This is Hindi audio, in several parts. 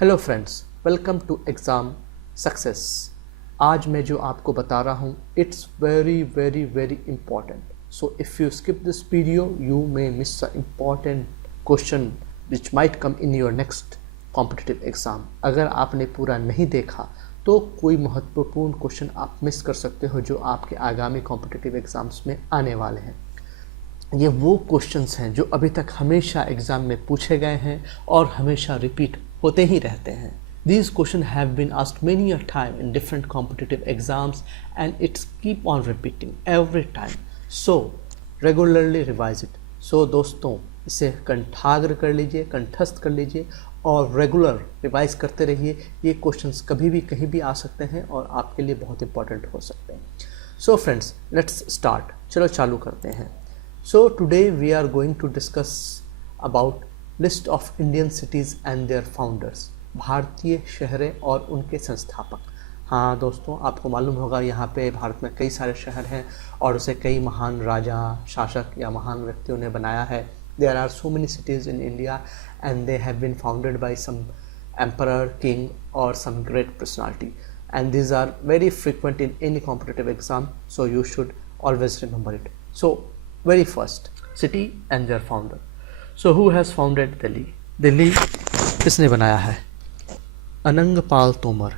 Hello friends, welcome to exam success. आज मैं जो आपको बता रहा हूँ it's very very very important. So if you skip this video you may miss a important question which might come in your next competitive exam. अगर आपने पूरा नहीं देखा तो कोई महत्वपूर्ण क्वेश्चन आप मिस कर सकते हो जो आपके आगामी कॉम्पिटिटिव एग्ज़ाम्स में आने वाले हैं। ये वो क्वेश्चंस हैं जो अभी तक हमेशा एग्ज़ाम में पूछे गए हैं और हमेशा रिपीट होते ही रहते हैं। These questions have been asked many a time in different competitive exams and it's keep on repeating every time. So regularly revise it. So दोस्तों इसे कंठाग्र कर लीजिए, कंठस्थ कर लीजिए और रेगुलर रिवाइज करते रहिए। ये क्वेश्चंस कभी भी कहीं भी आ सकते हैं और आपके लिए बहुत इंपॉर्टेंट हो सकते हैं। So friends let's start. चलो चालू करते हैं। So today we are going to discuss about list of Indian cities and their founders. भारतीय शहरें और उनके संस्थापक। हाँ दोस्तों, आपको मालूम होगा यहाँ पे भारत में कई सारे शहर हैं और उसे कई महान राजा, शासक या महान व्यक्तियों ने बनाया है। There are so many cities in India and they have been founded by some emperor, king or some great personality. And these are very frequent in any competitive exam, so you should always remember it. So very first city and their founder. So who has founded Delhi? Delhi किसने बनाया है? Anangpal Tomar,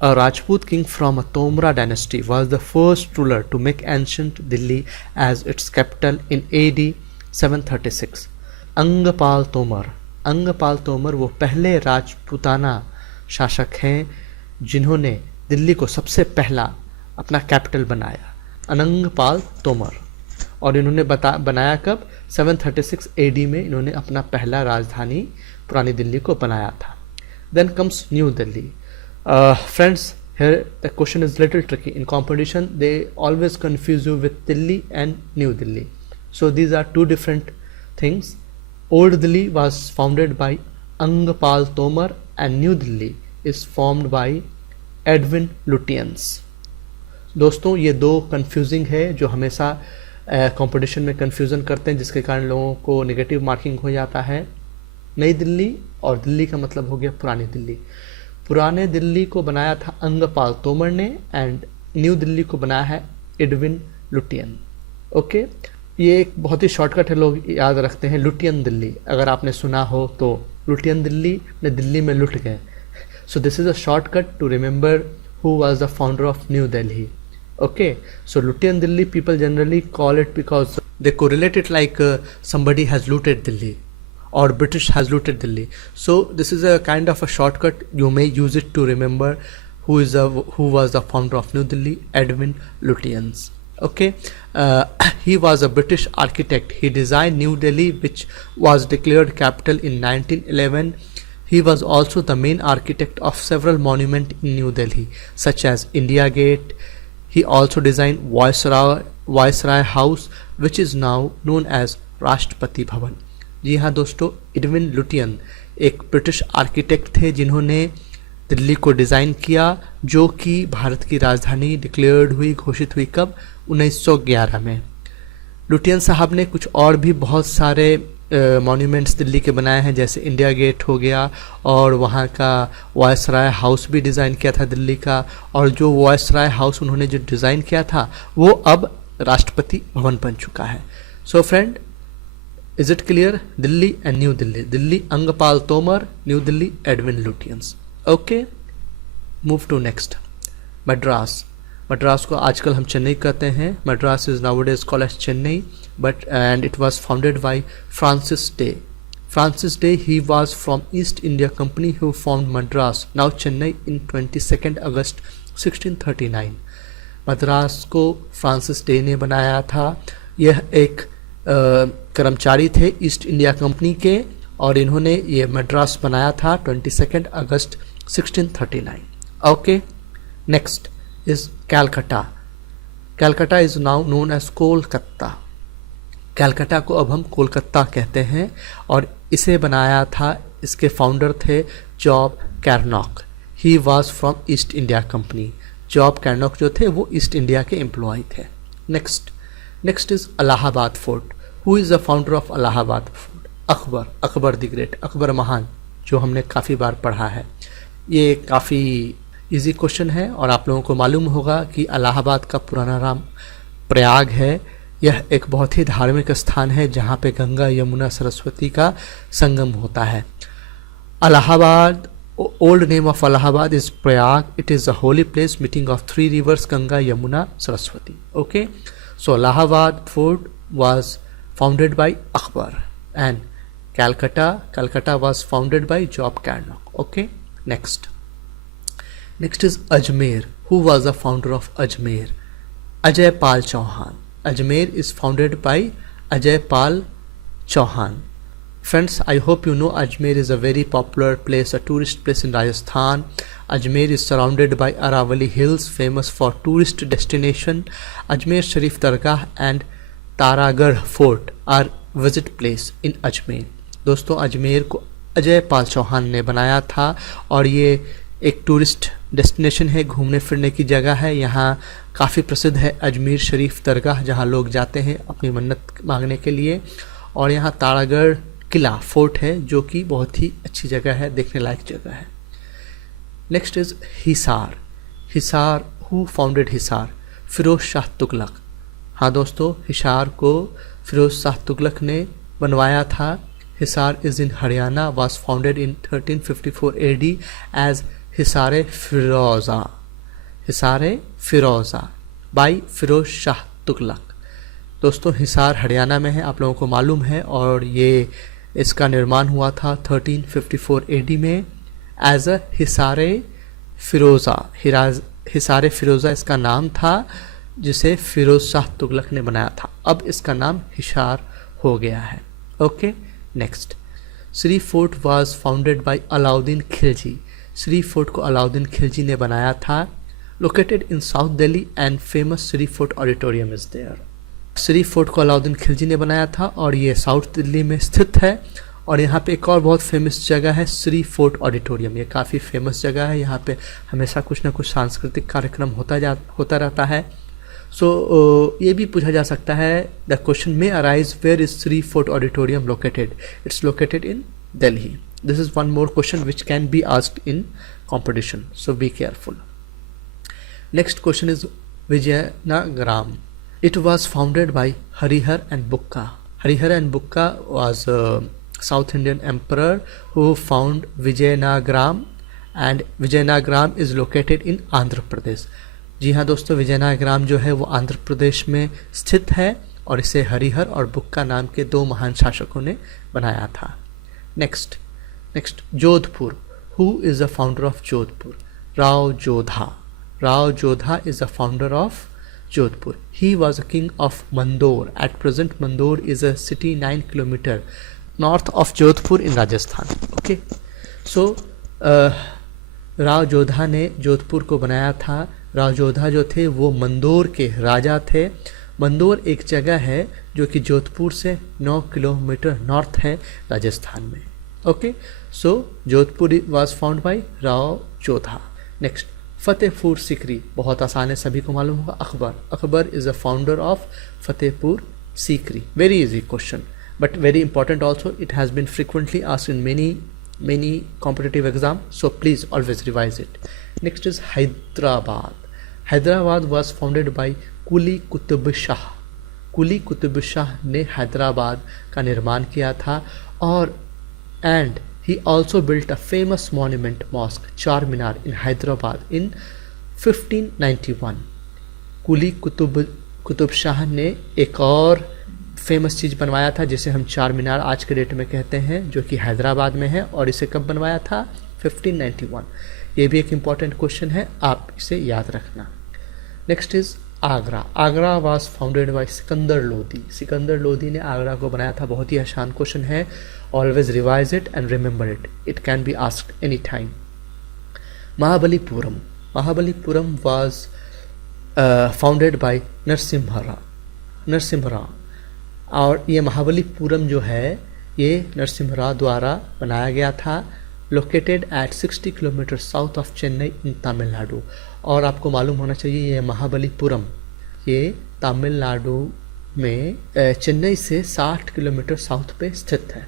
a Rajput king from a Tomra dynasty, was the first ruler to make ancient Delhi as its capital in AD 736. अंगपाल Tomar वो पहले राजपूताना शासक हैं जिन्होंने दिल्ली को सबसे पहला अपना कैपिटल बनाया। अनंगपाल तोमर, और इन्होंने बनाया कब? 736 AD में इन्होंने अपना पहला राजधानी पुरानी दिल्ली को बनाया था। Then comes New Delhi. Friends, here the question is little tricky. In competition they always confuse you with Delhi and New Delhi. So these are two different things. Old Delhi was founded by Angpal Tomar and New Delhi is formed by Edwin Lutyens. दोस्तों ये दो कंफ्यूजिंग है जो हमेशा कंपटीशन में कन्फ्यूज़न करते हैं, जिसके कारण लोगों को नेगेटिव मार्किंग हो जाता है। नई दिल्ली और दिल्ली का मतलब हो गया पुरानी दिल्ली। पुराने दिल्ली को बनाया था अंगपाल तोमर ने एंड न्यू दिल्ली को बनाया है एडविन लुटियन। ओके, ये एक बहुत ही शॉर्टकट है, लोग याद रखते हैं लुटियन दिल्ली। अगर आपने सुना हो तो लुटियन दिल्ली ने दिल्ली में लुट गए। So this is a shortcut to remember who was the founder of New Delhi. Okay, so Lutyens Delhi people generally call it because they correlate it like somebody has looted Delhi or British has looted Delhi. So this is a kind of a shortcut. You may use it to remember who was the founder of New Delhi, Edwin Lutyens. Okay, he was a British architect. He designed New Delhi, which was declared capital in 1911. He was also the main architect of several monuments in New Delhi, such as India Gate. He also designed Viceroy House, which is now known as Rashtrapati Bhavan. जी हाँ दोस्तों, एडविन लुटियन एक ब्रिटिश आर्किटेक्ट थे जिन्होंने दिल्ली को डिज़ाइन किया, जो कि भारत की राजधानी डिक्लेयर्ड हुई, घोषित हुई कब? 1911 में. लुटियन साहब ने कुछ और भी बहुत सारे मॉन्यूमेंट्स दिल्ली के बनाए हैं, जैसे इंडिया गेट हो गया और वहाँ का वायसराय हाउस भी डिज़ाइन किया था दिल्ली का। और जो वायसराय हाउस उन्होंने जो डिज़ाइन किया था वो अब राष्ट्रपति भवन बन चुका है। So friend, is it clear? Delhi and new Delhi. Delhi Angpal Tomar, new Delhi Edwin Lutyens. Okay, move to next. Madras को आजकल हम चेन्नई कहते हैं। Madras is nowadays called as Chennai, but and it was founded by Francis Day. He was from East India Company who found Madras, now Chennai, in 22nd August 1639. Madras को फ्रांसिस डे ने बनाया था। यह एक कर्मचारी थे ईस्ट इंडिया कंपनी के और इन्होंने ये मद्रास बनाया था 22 अगस्त 1639. Okay, next is Calcutta is now known as Kolkata. Calcutta को अब हम कोलकाता कहते हैं और इसे बनाया था, इसके फाउंडर थे Job Charnock. He was from East India Company. Job Charnock जो थे वो ईस्ट इंडिया के एम्प्लॉय थे. Next is Allahabad Fort. Who is the founder of Allahabad Fort? Akbar the great, Akbar महान. जो हमने काफ़ी बार पढ़ा है। ये काफ़ी इजी क्वेश्चन है और आप लोगों को मालूम होगा कि इलाहाबाद का पुराना नाम प्रयाग है। यह एक बहुत ही धार्मिक स्थान है जहाँ पे गंगा यमुना सरस्वती का संगम होता है। Allahabad, old name of Allahabad is Prayag. It is a holy place meeting of three rivers Ganga, Yamuna, Saraswati. Okay, so Allahabad fort was founded by Akbar, and Calcutta was founded by Job Carnock. Okay, next is Ajmer. Who was the founder of Ajmer? Ajay Pal Chauhan. Ajmer is founded by Ajay Pal Chauhan. Friends, I hope you know Ajmer is a very popular place, a tourist place in Rajasthan. Ajmer is surrounded by Aravali Hills, famous for tourist destination. Ajmer Sharif Dargah and Taragarh Fort are visit place in Ajmer. दोस्तों, अजमेर को अजय पाल चौहान ने बनाया था और ये एक टूरिस्ट डेस्टिनेशन है, घूमने फिरने की जगह है। यहाँ काफ़ी प्रसिद्ध है अजमेर शरीफ दरगाह, जहाँ लोग जाते हैं अपनी मन्नत मांगने के लिए। और यहाँ तारागढ़ किला फोर्ट है जो कि बहुत ही अच्छी जगह है, देखने लायक जगह है। Next is Hisar. Hisar, who founded Hisar? Firoz Shah Tughlaq. हाँ दोस्तों, हिसार को फिरोज शाह तुगलक ने बनवाया था। Hisar is in Haryana, was founded in 1354 AD as Hisare Firoza. Hisare Firoza by Firoz Shah Tughlaq. दोस्तों, हिसार हरियाणा में है, आप लोगों को मालूम है, और ये इसका निर्माण हुआ था 1354 AD में एज अ हिसारे फिरोज़ा। हिसारे फिरोज़ा इसका नाम था जिसे फिरोज शाह तुगलक ने बनाया था। अब इसका नाम हिसार हो गया है। Okay, next, Siri fort was founded by Alauddin Khilji. Siri fort को अलाउद्दीन खिलजी ने बनाया था। Located in south Delhi and famous Siri fort auditorium is there. Siri fort को अलाउद्दीन खिलजी ने बनाया था और ये साउथ दिल्ली में स्थित है। और यहाँ पे एक और बहुत फेमस जगह है श्री फोर्ट ऑडिटोरियम। ये काफ़ी फेमस जगह है, यहाँ पे हमेशा कुछ ना कुछ सांस्कृतिक कार्यक्रम होता रहता है। सो ये भी पूछा जा सकता है, the question may arise, where is Siri fort auditorium located? It's located in Delhi. This is one more question which can be asked in competition, so be careful. Next question is Vizianagaram. It was founded by Harihar and Bukka. Harihar and Bukka was a South Indian emperor who found Vijayanagaram, and Vijayanagaram is located in Andhra Pradesh. जी हाँ दोस्तों, विजयनगरम जो है वो आंध्र प्रदेश में स्थित है और इसे हरिहर और बुक्का नाम के दो महान शासकों ने बनाया था। Next Jodhpur. Who is the founder of Jodhpur? Rao Jodha. Rao Jodha is the founder of Jodhpur. He was a king of Mandor. At present, Mandor is a city 9 km north of Jodhpur in Rajasthan. Okay, so Rao Jodha ने जोधपुर को बनाया था। राव जोधा जो थे वो मंदोर के राजा थे। मंदोर एक जगह है जो कि जोधपुर से 9 किलोमीटर नॉर्थ है राजस्थान में। Okay, so Jodhpur was found by Rao Jodha. Next, Fatehpur Sikri. बहुत आसान है, सभी को मालूम होगा। Akbar is a founder of Fatehpur Sikri. Very easy question but very important also. It has been frequently asked in many competitive exam, so please always revise it. Next is Hyderabad. Hyderabad was founded by Quli Qutb Shah. Quli Qutb Shah ने हैदराबाद का निर्माण किया था और and he also built a famous monument mosque Charminar in Hyderabad in 1591. कुली कुतुब शाह ने एक और फेमस चीज़ बनवाया था जिसे हम चार मीनार आज के डेट में कहते हैं, जो कि हैदराबाद में है। और इसे कब बनवाया था? 1591। ये भी एक इम्पॉर्टेंट क्वेश्चन है, आप इसे याद रखना। Next is Agra. Agra was founded bye Sikandar Lodi. Sikandar Lodi ने आगरा को बनाया था। बहुत ही आसान क्वेश्चन है, always revise it and remember it, it can be asked any time. Mahabalipuram. Mahabalipuram was founded bye Narasimha. और ये महाबलीपुरम जो है ये नरसिम्हा द्वारा बनाया गया था। Located at 60 kilometre south of Chennai in Tamil Nadu. और आपको मालूम होना चाहिए ये महाबलीपुरम ये तमिलनाडु में चेन्नई से 60 किलोमीटर साउथ पे स्थित है।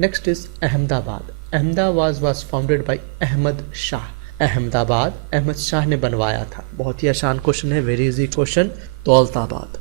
Next is Ahmedabad. Ahmedabad was founded by Ahmad Shah. Ahmedabad Ahmad Shah ने बनवाया था। बहुत ही आसान क्वेश्चन है, very easy question. Daulatabad,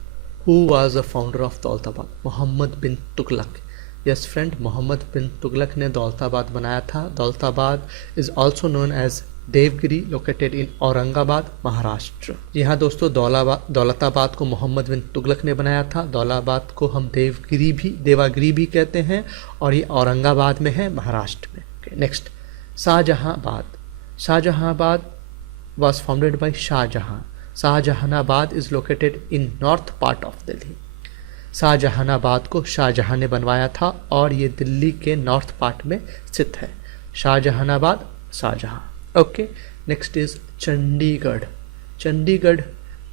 who was the founder of Daulatabad? Muhammad bin Tughlaq. Yes friend, Muhammad bin Tughlaq ने दौलताबाद बनाया था। Daulatabad is also known as Devagiri, located in Aurangabad, Maharashtra. जी हाँ दोस्तों, दौलताबाद को मोहम्मद बिन तुगलक ने बनाया था। दौलताबाद को हम देवागिरी भी कहते हैं, और ये औरंगाबाद में है, महाराष्ट्र में। Next, Shahjahanabad. Shahjahanabad was founded by Shah Jahan. Shahjahanabad is located in north part of Delhi. Shahjahanabad को शाहजहां ने बनवाया था और ये दिल्ली के नॉर्थ पार्ट में स्थित है। Shahjahanabad, Shah Jahan. Okay, next is Chandigarh. Chandigarh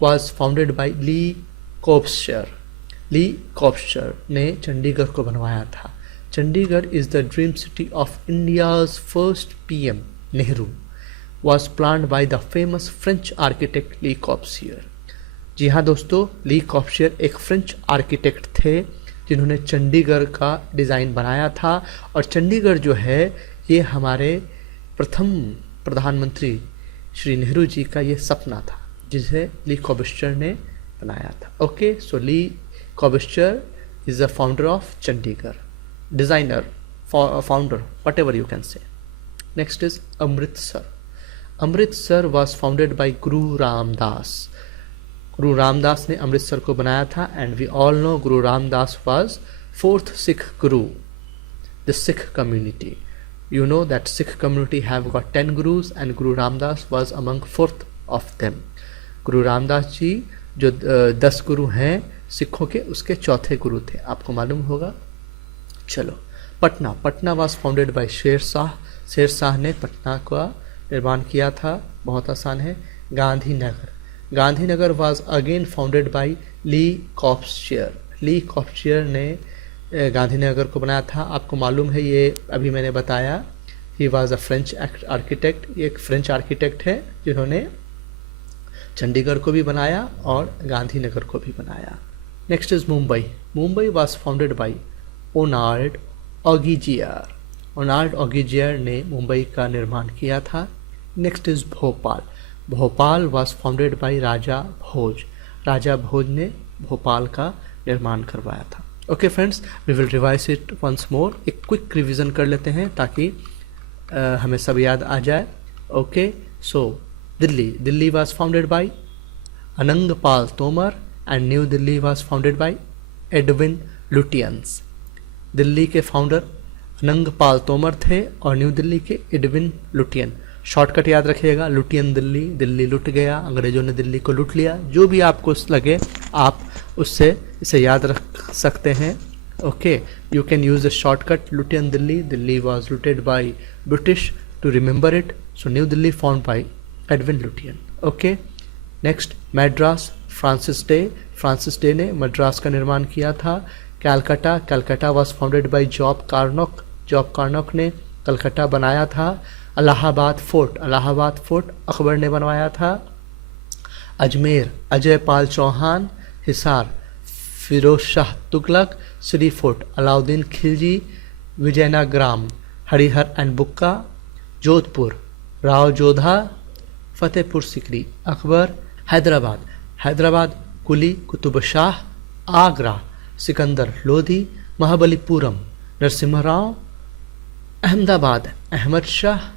was founded by Le Corbusier. Le Corbusier ने चंडीगढ़ को बनवाया था। Chandigarh is the dream city of India's first PM Nehru. was planned by the famous French architect Le Corbusier. जी हाँ दोस्तों, ली कॉब्स्चर एक फ्रेंच आर्किटेक्ट थे जिन्होंने चंडीगढ़ का डिज़ाइन बनाया था। और चंडीगढ़ जो है ये हमारे प्रथम प्रधानमंत्री श्री नेहरू जी का ये सपना था, जिसे ली कॉब्स्चर ने बनाया था। Okay, so Le Corbusier is the founder of Chandigarh, designer, founder, whatever you can say. Next is Amritsar. Amritsar was founded by गुरु रामदास। गुरु रामदास ने अमृतसर को बनाया था। And we all know Guru Ramdas was fourth Sikh Guru, the Sikh community. You know that Sikh community have got 10 gurus and Guru Ramdas was among fourth of them. गुरु रामदास जी जो 10 गुरु हैं सिखों के, उसके चौथे गुरु थे, आपको मालूम होगा। चलो, Patna. Patna was founded by Sher Shah. Sher Shah ने पटना का निर्माण किया था। बहुत आसान है। Gandhinagar. Gandhinagar was again founded by Le Corbusier. Le Corbusier ने गांधीनगर को बनाया था। आपको मालूम है, ये अभी मैंने बताया, he was a French architect. ये एक फ्रेंच आर्किटेक्ट है जिन्होंने चंडीगढ़ को भी बनाया और गांधीनगर को भी बनाया। Next is Mumbai. Mumbai was founded by Gerald Aungier. Gerald Aungier ने मुंबई का निर्माण किया था। Next is Bhopal. Bhopal was founded by Raja Bhoj. Raja Bhoj ने भोपाल का निर्माण करवाया था। Okay friends, we will revise it once more. एक क्विक रिवीजन कर लेते हैं ताकि हमें सब याद आ जाए। Okay, so Delhi was founded bye Anangpal Tomar and new Delhi was founded bye Edwin Lutyens. Delhi के फाउंडर अनंगपाल तोमर थे और न्यू दिल्ली के एडविन लुटियन। शॉर्टकट याद रखिएगा, लुटियन दिल्ली, दिल्ली लुट गया, अंग्रेजों ने दिल्ली को लूट लिया। जो भी आपको लगे आप उससे इसे याद रख सकते हैं। Okay, you can use the shortcut Lutyens Delhi. Delhi was looted by British to remember it, so new Delhi found by Edwin Lutyens. Okay, next Madras. Francis Day ने मद्रास का निर्माण किया था। Calcutta was founded by Job Charnock ने कलकत्ता बनाया था। इलाहाबाद फोर्ट अकबर ने बनवाया था। अजमेर, अजय पाल चौहान। हिसार, फिरोज शाह तुगलक। श्री फोर्ट, अलाउद्दीन खिलजी। विजयनगरम, हरिहर एंड बुक्का। जोधपुर, राव जोधा। फतेहपुर सिकरी, अकबर। हैदराबाद कुली कुतुब शाह। आगरा, सिकंदर लोधी। महाबलीपुरम, नरसिम्हा राव। अहमदाबाद, अहमद शाह।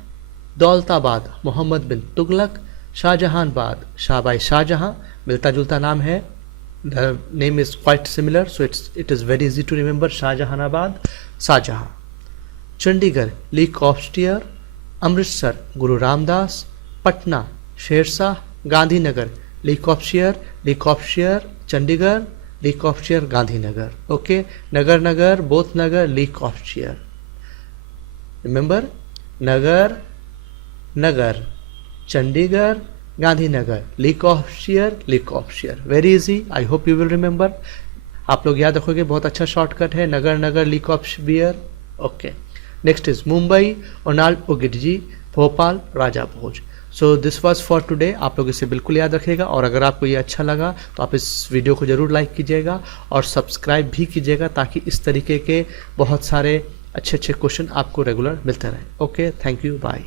दौलताबाद, मोहम्मद बिन तुगलक। शाहजहांबाद, शाहबाई शाहजहां। मिलता जुलता नाम है, the name is quite similar, so it is very easy to remember. Shahjahanabad, Shah Jahan. Chandigarh, Le Corbusier. Amritsar, Guru Ramdas. Patna, Sher Shah. Gandhinagar, Le Corbusier. Chandigarh, Le Corbusier, Gandhinagar. Okay, nagar, both nagar, Le Corbusier. Remember, nagar, Chandigarh, Gandhinagar, Le Corbusier. Very easy, I hope you will remember. आप लोग याद रखोगे, बहुत अच्छा शॉर्टकट है, nagar, Le Corbusier. Okay, next is Mumbai, Gerald ओगिडजी। Bhopal, Raja Bhoj. So this was for today. आप लोग इसे बिल्कुल याद रखिएगा, और अगर आपको ये अच्छा लगा तो आप इस वीडियो को ज़रूर लाइक कीजिएगा और सब्सक्राइब भी कीजिएगा, ताकि इस तरीके के बहुत सारे अच्छे अच्छे क्वेश्चन आपको रेगुलर मिलते रहें। Okay, thank you, bye.